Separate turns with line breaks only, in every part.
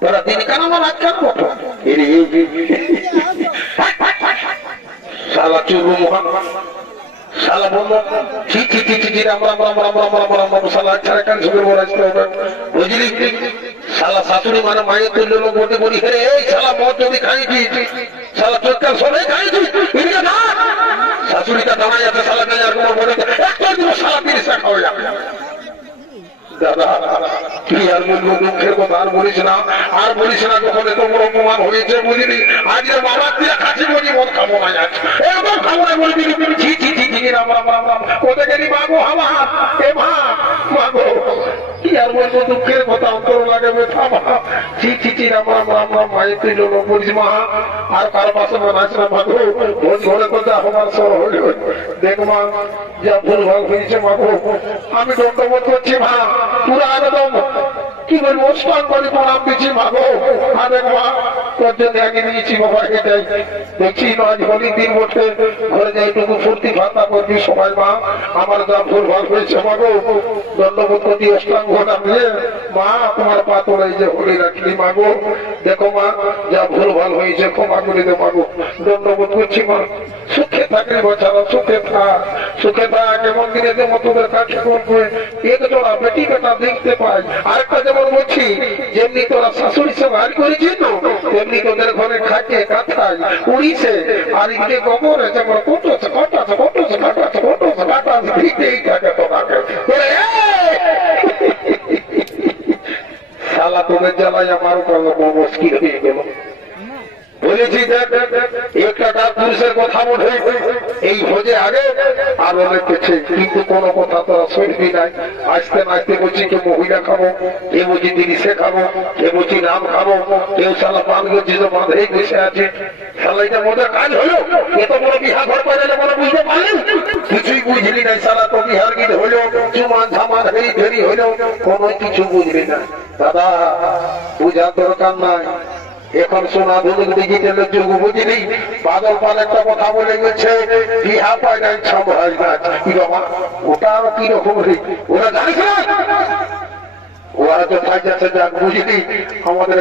তোরা কেন কেন বটো কান বুঝলি? শালা শাশুড়ি মানে মায়ের তুল্য লোক বলতে বলি। হে, এই শালা মদ যদি খাইছি শালা চোখকাল সবাই খাইছি না শাশুড়িটা দাঁড়ায় যাচ্ছে শালা কালে আর কোনো বলে একটা দিব শালা তিরিশটা খাওয়া যাবে দাদা কি আর বলব দুঃখের কথা আর বলিস না। আর বলিস না যখন এত বড় হয়েছে বুঝলি? আজকে বাবার দিয়ে কাছে বলি মন খাব না যাচ্ছে এরকম রাম রাম রাম রাম। কোথায় গেলি মাগো হাওয়া। এ মাগো তুই কার না দেখ মা হয়েছে মাগো আমি দণ্ডবোধ করছি, মা। পুরো একদম কি বলব অষ্টম করে প্রণাম দিচ্ছি মাগো মা করবি সবাই, মা, আমার যা হয়েছে মাগো মা পা তোলাই যে হোলি রাখলি মাগো। দেখো মা, যা ভুল ভালো হয়েছে, ক্ষমা করে দে, মাগো। দণ্ডবোধ করছি, মা। থাকলে বাচ্চারা সুখে থাক সুখে থাক, এমন দিনে যেমন তোদের কাছে করবে এক জোড়া বেটি বেটা দেখতে পাই। আরেকটা যেমন বলছি, যেমনি তোরা শাশুড়ির সঙ্গে আর করেছিস তো, তেমনি তোদের ঘরে খাকে কাঁথায় উড়িছে আর এদিকে গোবরে যেমন কটছে কটাছে কটছে কাটাছে কটছে কাটাছে ভিতেই থাকে তোমাকে। শালা তোদের জ্বালায় আমার মুশকিল হয়ে গেল। বলেছি, দেখ একটা ডাক পুরুষের কথা বলে এই ভোজে আগে আর অনেক কিছু। কিন্তু কোনো কথা তোরা শুনবি নাই আসতে নাচতে বলছি কে মহিলা খাব কে বলছি জিনিসে খাব কে বলছি নাম খাব, কেউ সালা পান করছি তো বাঁধেই বসে আছে। সালাইটা মধ্যে কাজ হলো? এত বড় বিহা ঘর পাইলে মনে বুঝতে পারলেন? কিছুই বুঝলি নাই সালা তো বিহার গীত হলো। চুমান ঝামান হেরি ফেরি হলো। কোনো কিছু বুঝলি না। দাদা বুঝার দরকার নাই। এখন সোনা ধনুক ডিজিটালের যুগ বুঝলি পাগল পাল একটা কথা বলে গেছে, বিহা পায় নাই হয় না কি বাবা ওটা কি রকম ওরা জানিস আমাদের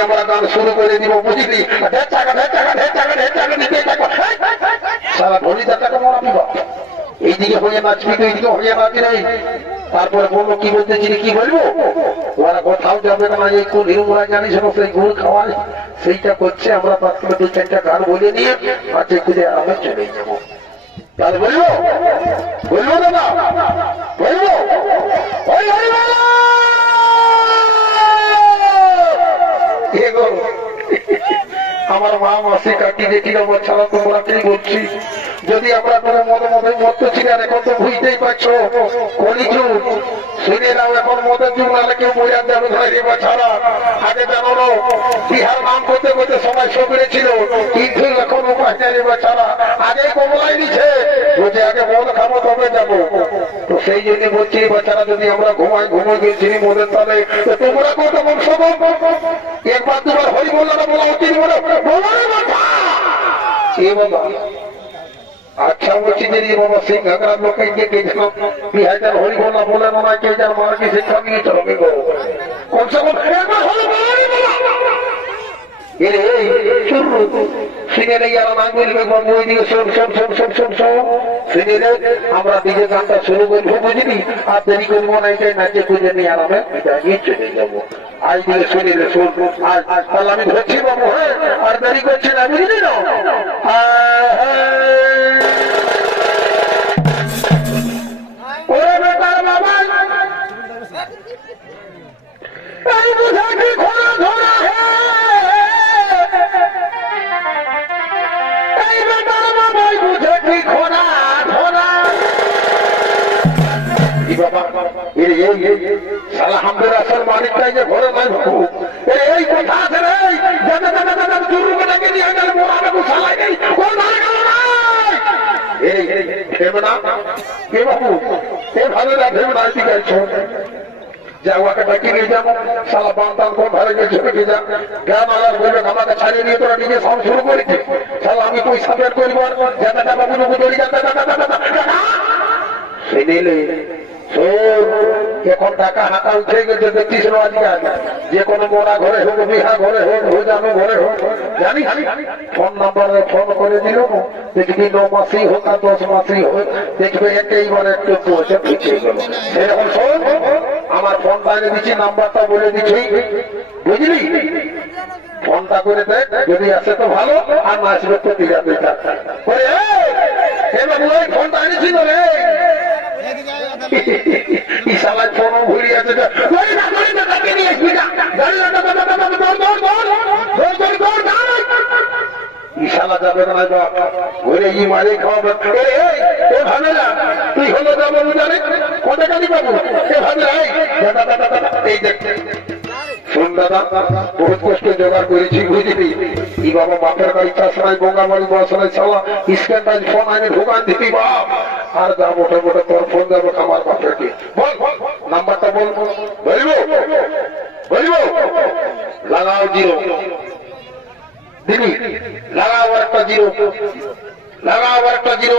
আমরা গান করে এইদিকে হয়ে নাচবি তো এইদিকে হয়ে নাচি নাই তারপরে বলব কি বলতেছি কি বলব? ওরা কোথাও যাবে না এই কোন হিরুমরা জানিস না সেই গুড় খাওয়ায় সেইটা করছে, আমরা তার থেকে দু চারটা গান বলে নিয়ে মাঝে খুঁজে আরামে চলে যাব। আমার মা মাসি কাকি না ছাড়া তোমরা কি বলছি? যদি আমরা কোনো মনে মনে মত ছিলেন এখন তো বুঝতেই পারছ কলিযুগ শুনে নাও, এখন মদের যুগ নাহলে কেউ বোঝার যাবে ঘরে ছাড়া আগে জানো বিহার নাম করতে করতে সবাই সবরে ছিল। কিন্তু এখন উপায় নেই রে ছাড়া আগে কমলাই দিছে বলছে আগে মদ খাব তবে যাব। তো সেই জন্য বলছি বাচ্চারা যদি আমরা ঘুমাই ঘুমে গেছি মদের তালে তোমরা কত বংশ একবার দুবার হরি বলল বলা উচিত বলে। বলো বাবা এ বাবা আচ্ছা দিয়ে আমরা দিকে গানটা শুরু করব বুঝলি আর দেরি করব না, এটাই নাচে খুঁজে নিয়ে আরামে জানিয়ে চলে যাব। আজ নে শোন আজ আমি ধরছি বাবু হ্যাঁ? আর দেরি করছি না, বুঝলি না। শালা আমাদের আসল মালিকটাই যে ঘরে নাই এই কথা আছে রে যাতে যাতে যাতে চুরু করে নিয়ে গেলে মোরা বেকু শালাই নেই ও ধরে গেল এই এই ভেবে না, কে বাবু? এ ভালো না ভেবে না এখন টাকা হাতা উঠে গেছে, দেখছিস আজকাল যে কোনো মোড়া ঘরে হোক, বিহা ঘরে হোক, ভোজানো ঘরে হোক, জানিস? ফোন নাম্বারে ফোন করে দিল। দেখবি ন মাসেই হোক আর দশ মাসেই হোক, দেখবে একেইবার একটু পয়সা ঢুকে গেল। সেরকম আমার ফোন বাইরে দিচ্ছি, নাম্বারটা বলে দিচ্ছি। বুঝলি? ফোনটা করে দেখ, যদি আসে তো ভালো, আর না আসবে তো দিলা ফোনটা আনিছি রে। যাবে না তুই হলো যাব জানে কত কালি পাবো? এ ভাবেরা এই, দেখ। শোন দাদা বহুত কষ্ট জোগাড় করেছি বুঝলি? ই বাবা বাপের বাড়ি চাষ নাই বোঙ্গা বাড়ি বস নাই ফোন আইনে ঢোকান দিবি বাপ। আর যা মোটে মোটে তোর ফোন যাবে আমার বাপেরকে বল নাম্বারটা বল। বলব বলব। লাগাও জিরো। দিদি লাগাও একটা জিরো। লাগাও একটা জিরো।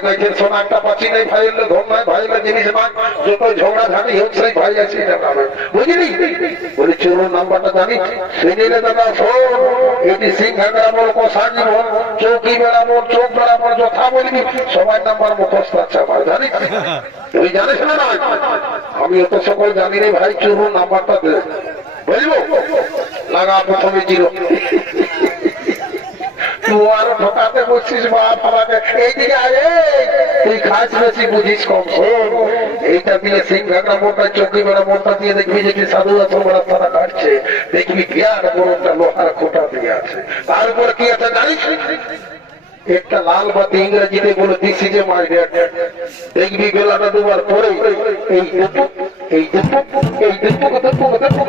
ভাই পাচ্ছি নাই ধন হলে জিনিস যত ঝগড়া ভাই আছে বুঝলি? নাম্বারটা জানি। শুনিলে দাদা, শোন, এটি চৌকি চোখ যথা বলবি সবাই নাম্বার মুখস্থ আছে জানিস? তুই জানিস না নয় আমি অত সকল জানি রে ভাই চোর নাম্বারটা দে। বুঝব লাগা প্রথমে জিরো। বাপ আমাকে এইদিকে তুই খাস বেশি, বুঝিস কম এইটা দিয়ে সিং মোটা মোটা দিয়ে দেখবি যে কি সাধু কাটছে। দেখবি বিরাট বড় একটা লোহার খোটা দিয়ে আছে। কি আছে জানিস? একটা লাল বাতি ইংরেজিতে বলে ইজ এ মাই দেখবি বেলাটা দুবার পরে, এই দুপুক এই দুপুক এই দুপুক দুপুক দুপুক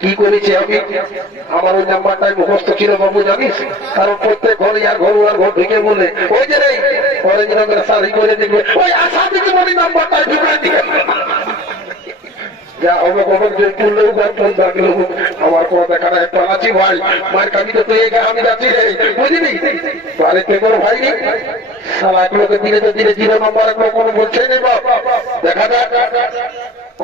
কি করেছি আমি? আমার ওই নাম্বারটাই মুখস্থ ছিল বাবু, জানিস? কারণ প্রত্যেক ঘরে আর ঘর আর ঘর ঢুকে বলে, ওই যে রে অরেঞ্জ রঙের শাড়ি করে দেখবে, ওই আশা দিকে বলি নাম্বারটা ঢুকাই আমার কোনো দেখা নাই ভাই। তো তুই আমি রে, বুঝলি? কোনো ভাই নেই কোনো নেই বাপ। দেখা যাক।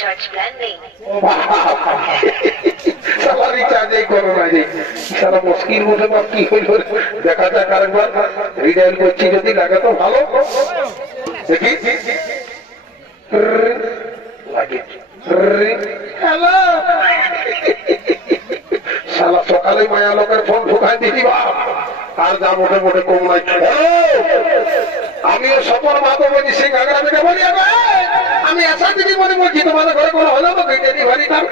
Video recharge plan নেই
সালা রিচার্জ এই করো না রে সারা মুশকিল বলে বা কি হইল? দেখা যাক আরেকবার। রিটায়ার করছি যদি লাগে তো ভালো। দেখি। লাগে। হ্যালো। শালা সকালে মায়া লোকের ফোন ঢুকাই বাপ আর যা মোটে মোটে কম নাই আমিও সফর মাতো বলছি সিং আগ্রা বলি "আবে, আমি আশাদিনী মনে বলছি তোমাদের ঘরে কোনো হলো তো ডেলিভারি ভারিতাম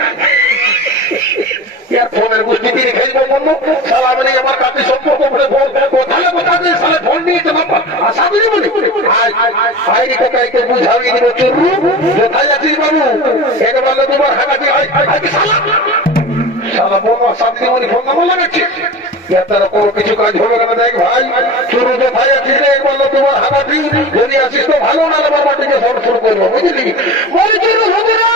ফোনের গোষ্ঠী সালা মানে আমার কাছে ফোন, কোথায় কোথাতে ফোন নাম্বার লাগাচ্ছি যে তার কোনো কিছু কাজ হবে না মানে দেখ ভাই শুরু তো ভাই আছিস রে তোমার হাবাটি যদি আসিস তো, ভালো না আমার মাটিকে সর করব বুঝলি? বলছিল, হুজুরা!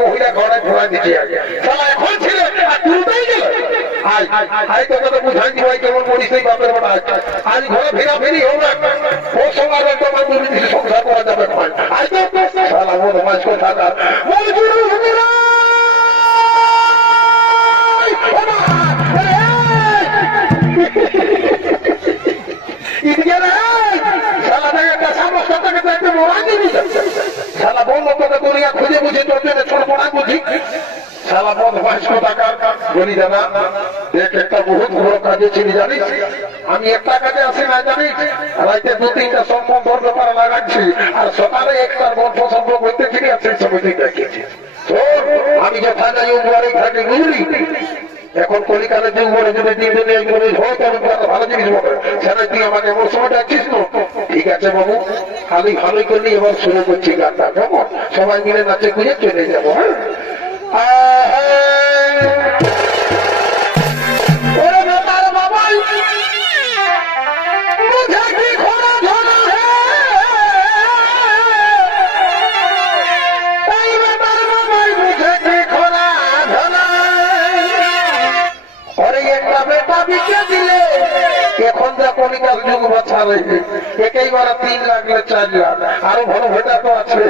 মহিলা ঘরে ঘোরা দিচ্ছে সারা এখন ছিল, আর তুলতেই গেল। আই আই তো তোকে বুঝাই দিবাই কেমন মরিস এই বাপের বেটা আজ আজ ঘরে ফেরা ফেরি হবে ও আর তোমার দুর্নীতি সংসার করা যাবে আই তো শালা মোট মাছ কথা না। মজুর খুঁজে বুঝে তোর জন্য ছোট পড়া বুঝি সালা বন্ধ বয়স্ক টাকার বলি দাদা একটা বহুত বড় কাজে ছিলি জানিস? আমি একটা কাজে না, জানিস? রাইতে দু তিনটা লাগাচ্ছি, আর সকালে একটার সম্পর্ক করতে ফিরে দেখেছি আমি যাই উপরে থাকি, বুঝলি? এখন কলিকালের যে উপরে যদি দিনে একজনে হয় তবে ভালো জিনিস বলে সেটা তুই আমাকে এমন সময় ডাকছিস তো? ঠিক আছে বাবু, খালি ভালোই করলি, এবার শুরু করছি গানটা, কেমন? সবাই মিলে নাচে খুঁজে চলে যাব হ্যাঁ? রয়েছে একেবারে তিন লাগলে চার লাখ আরও ভালো ভেটা তো আছে